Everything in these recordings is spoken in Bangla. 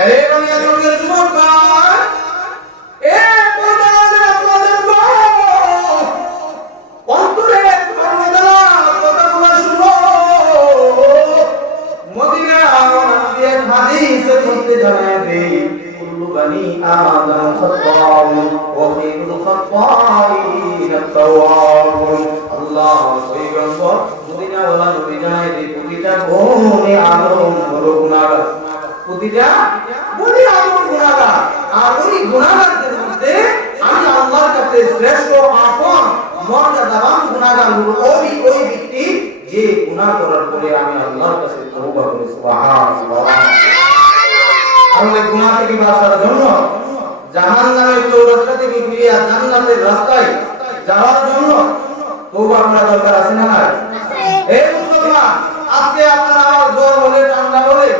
আরে বাংলা যুগের যুবক ভাই, এ পর্দার আপনাদের অন্তরে ধর্মদালা কথাগুলো শুনো। মদিনা নবীর হাদিসের মধ্যে জানায় দেই, কুল্লু বানি আদম খাত্তাউন ওয়া খায়রুল খাত্তাইন আত-তাওয়াবুন। আল্লাহ পয়গম্বর মদিনা ওয়ালা নবী জানায় দেই, প্রতিটা বনি আদম হলো গুনাহগার, প্রতিটা বনি আদম গুনাহগার। আর ওই গুনাহগারদের মধ্যে আমি আল্লাহর কাছে শ্রেষ্ঠ আপন মর্যাদাবান গুনাহগার হলো ওই ব্যক্তি যে গুনাহ করার পরে আমি আল্লাহর কাছে তওবা করি। সুবহানাল্লাহ। আমরা গুনাহ থেকে বাঁচার জন্য, জাহান্নামের চৌরাস্তা থেকে ফিরে জান্নাতের রাস্তায় যাওয়ার জন্য তওবা করা দরকার আছে না নাই? এই মুসলমান, আজকে আপনার আমার জ্বর হলে, ঠান্ডা হলে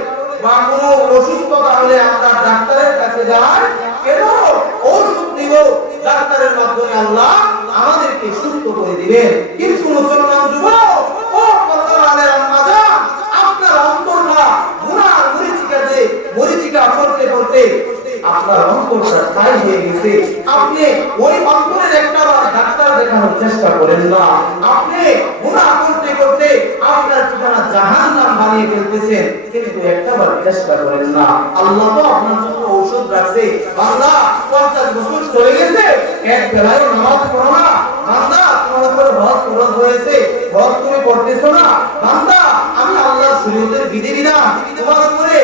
বা কোনো অসুস্থতা হলে আমরা ডাক্তারের কাছে যাই, কেন? ওষুধ দিব, ডাক্তারের মাধ্যমে আল্লাহ আমাদেরকে সুস্থ করে দিবেন। কিন্তু মুসলমান যুবক, ও পর্দার আম্মা জান, আপনার অন্তরটা গুনাহ মরিচিকা করতে করতে আপনার অন্তরটা ছাই হয়ে গেছে। আপনি ওই অন্তরের একটা ডাক্তার দেখানোর চেষ্টা করেন না। আপনি গুনাহ করতে করতে আপনার ঠিকানা জাহান্নাম বানিয়ে ফেলতেছেন, কিন্তু একটাবার চেষ্টা করেন না। আল্লাহ তো আপনার জন্য ঔষধ রাখছে। বান্দা 50 বছর চলে গেছে, এক বেলায় নামাজ পড়ো না। বান্দা তোমার উপর হজ ফরজ হয়েছে, হজ তুমি পড়তেছো না। বান্দা আমি আল্লাহর শরীয়তের বিধিবিধান তোমার উপরে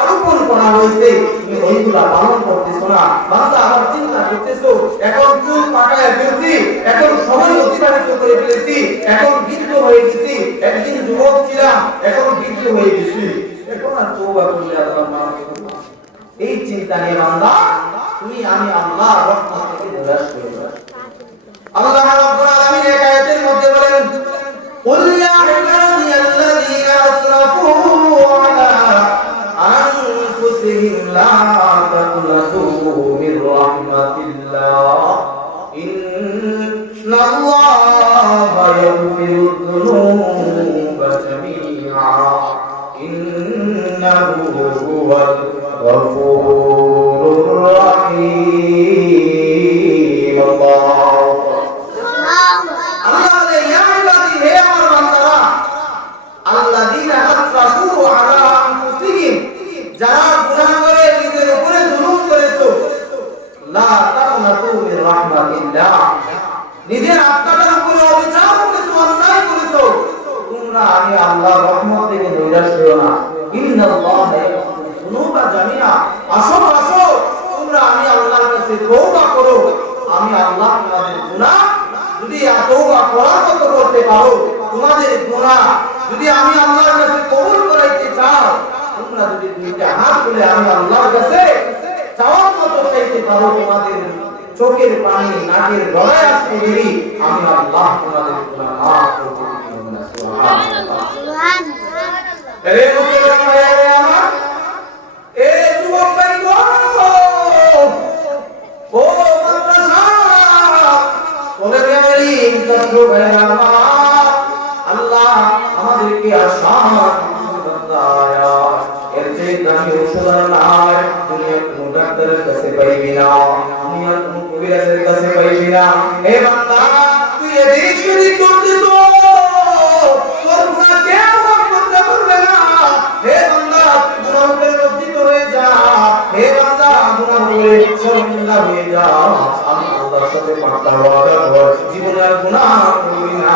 আরোপণ করা হয়েছে, তুমি ওইগুলা পালন করতেছো না। বান্দা আবার চিন্তা করতেছো, এখন চুল পাকায় ফেলছি, এখন সময় অতিবাহিত করে ফেলেছি, এখন বৃদ্ধ হয়ে গেছি, একদিন যুবক ছিলাম, এখন বৃদ্ধ হয়ে গেছি, এখন আর তওবা করলে আল্লাহ মাফ করবে। এই চিন্তা নিয়ে বান্দা তুমি আমি আল্লাহর রহমত থেকে নিরাশ হয়ে যাও। আল্লাহ রাব্বুল আলামিন এই আয়াতের মধ্যে বলেন, কুল ইয়া ইবাদিয়াল্লাযীনা আসরাফু আলা আনফুসিহিম লা তাকনাতু মির রাহমাতিল্লাহ ইন্নাল্লাহা ইয়াগফিরুদ যুনুবা জামিআ ইন্নাহু হুয়াল গফুরুর রাহিম। আল্লাহ বলে, ইয়া ইবাদি, হে আমার বান্দারা, আল্লাযীনা আসরাফু আলা আনফুসিহিম, যারা গুনাহ করে নিজের উপরে জুলুম করেছো, লা তাকনাতু মির রাহমাতিল্লাহ, নিজের আত্মার উপরে অবিচার করেছো, অন্যায় করেছো, তোমরা আমি আল্লাহর রহমত থেকে নিরাশ হও না। ইন্নাল্লাহা ইয়াগফিরুয যুনুবা জামিআ, আসো আসো, তোমরা আমি আল্লাহর কাছে তওবা করো। আমি আল্লাহ তোমাদের গুনাহ যদি তওবা করার মতো করতে পারো, তোমাদের গুনাহ যদি আমি আল্লাহর কাছে কবুল করাইতে চাও, তোমরা যদি দুইটা হাত তুলে আমি আল্লাহর কাছে চাওয়ার মতো চাইতে পারো, তোমাদের চোখের পানি নাকের গড়ায় আসতে দেরি, আমি আল্লাহ তোমাদের গুনাহ মাফ করে দেব। সুবহানাল্লাহ, সুবহানাল্লাহ। এরে মুসলমান ভাইরা আমার, এ যুবক ভাই গো, ও মাদ্রাসা ওলামায়ে ইনসাফ ভাইরা আমার, আল্লাহ আমাদেরকে আশার বান্দায়া, এর যে দামি ঔষধ নাই, দুনিয়ার কোন ডাক্তারের কাছে পাইবি না, দুনিয়ার কোন কবিরাজের কাছে পাইবি না। হে বান্দা, তুই এদিক সেদিক করতেছো, তোর গুনাহ কেউ মাফ করতে পারবে না। হে বান্দা, তুই গুনাহ করে লজ্জিত হয়ে যা। হে বান্দা, গুনাহ করে শর্মিন্দা হয়ে যা। আমি আল্লাহর সাথে পাক্কা ওয়াদা কর, জীবনে আর গুনাহ করবি না।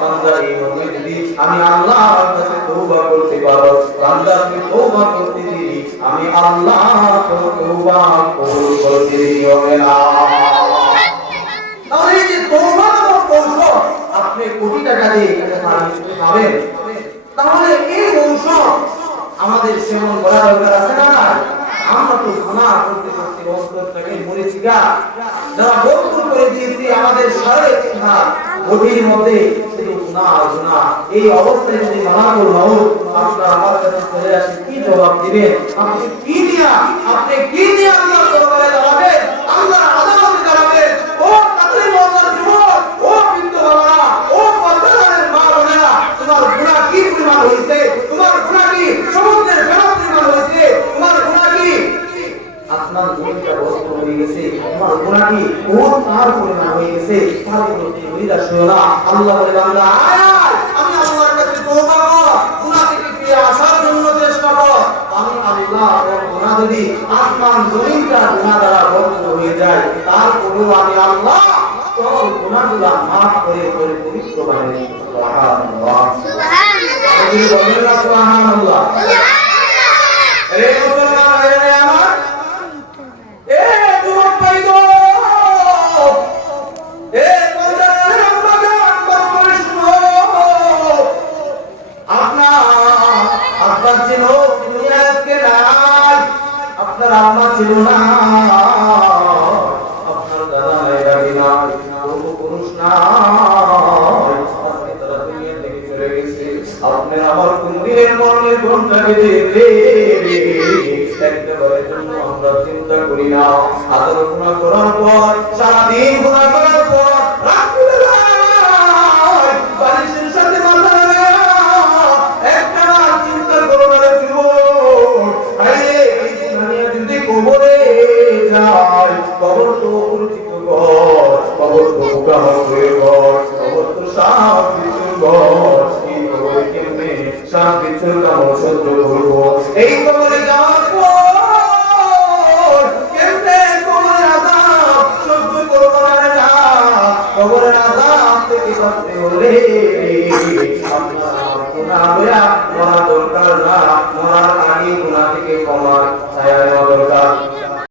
বান্দা, এই মুমিনদি আমি আল্লাহর কাছে তওবা করতে পারো। বান্দা, তুই তওবা করতে দিবি, আমি আল্লাহ তোর তওবা কবুল করতে দিবে না। তাহলে এই যে তওবা কৌশল, আপনি কোটি টাকা দিয়ে এখানে পাবেন, তাহলে এই কৌশল আমাদের সেবন করা দরকার আছে না? আমরা তো গুনাহ করতে করতে অন্তরটাকে মরিচিকা যারা বন্ধ করে দিয়েছি, আমাদের শারীরিক চিন্তা গভীর মধ্যে শুধু গুনাহ গুনাহ। এই অবস্থায় যদি মালাকুল মউত আপনার আমার কাছে চলে আসে, কি জবাব দিবেন? আপনি কি নিয়ে আল্লাহর দরবারে দাঁড়াবেন, আল্লাহর আদালতে দাঁড়াবেন? ও তাকলিম আল্লাহর যুবক, ও বৃদ্ধ বাবারা, ও পর্দার মা বোনেরা, তোমার গুনাহ কি পরিমাণ হয়েছে? তোমার গুনাহ কি সমুদ্রের ফেনা পরিমাণ হয়েছে? তোমার গুনাহ কি আসমান জমিনটা বস্ত হয়ে গেছে, তোমার গুনাহ কি বহুত পার পরিমাণ হয়ে গেছে, তাহলে কোনো নিরাশ হইও না। আল্লাহ বলে বান্দা আয় আমি আল্লাহর কাছে তওবা কর, গুনাহ থেকে ফিরে আসার জন্য চেষ্টা কর। আমি আল্লাহ তোর গুনাহ যদি আসমান জমিনটা গুনাহ দ্বারা বস্ত হয়ে যায়, তারপরেও আমি আল্লাহ তোর গুনাহগুলো মাফ করে করে পবিত্র বানিয়ে দেব। সুবহানাল্লাহ সুবহানাল্লাহ সুবহানাল্লাহ। রে মুসলমান ভাইরা আমার, এ যুবক ভাইগো, এ বান্দার আম্মাজান বাবা শুনো, আপনার ছিল দুনিয়া আজকে নাই, আপনার আম্মা ছিল না, আপনার দাদা নাই, দাদি নাই, কোনো পুরুষ নাই, আপনি তারা দুনিয়া থেকে চলে গেছে। আপনার আমার কুন্দিনের মনে ঘন্টা বেজে একবারের জন্য আমরা চিন্তা করি না। আদর গুনাহ করার পর, সারাদিন গুনাহ করার পর, রাত্রিবেলায় বালিশের সাথে মাথা লাগায়া একটা বার চিন্তা করো না রে যুবক, আরে এই দুনিয়া যদি কবরে যায়, কবর তো পরিচিত ঘর, কবর তো উগাহ হয়ে ঘর, কবর তো সাপ বিছুর ঘর, এই কবরে কেমনে সাপ বিছুর কামড় সহ্য করবো? এই কবরে যাওয়ার পর কেমনে কবরের আযাব সহ্য করবো না? কবরের আযাব থেকে বাঁচতে হলে আপনার গুনাহ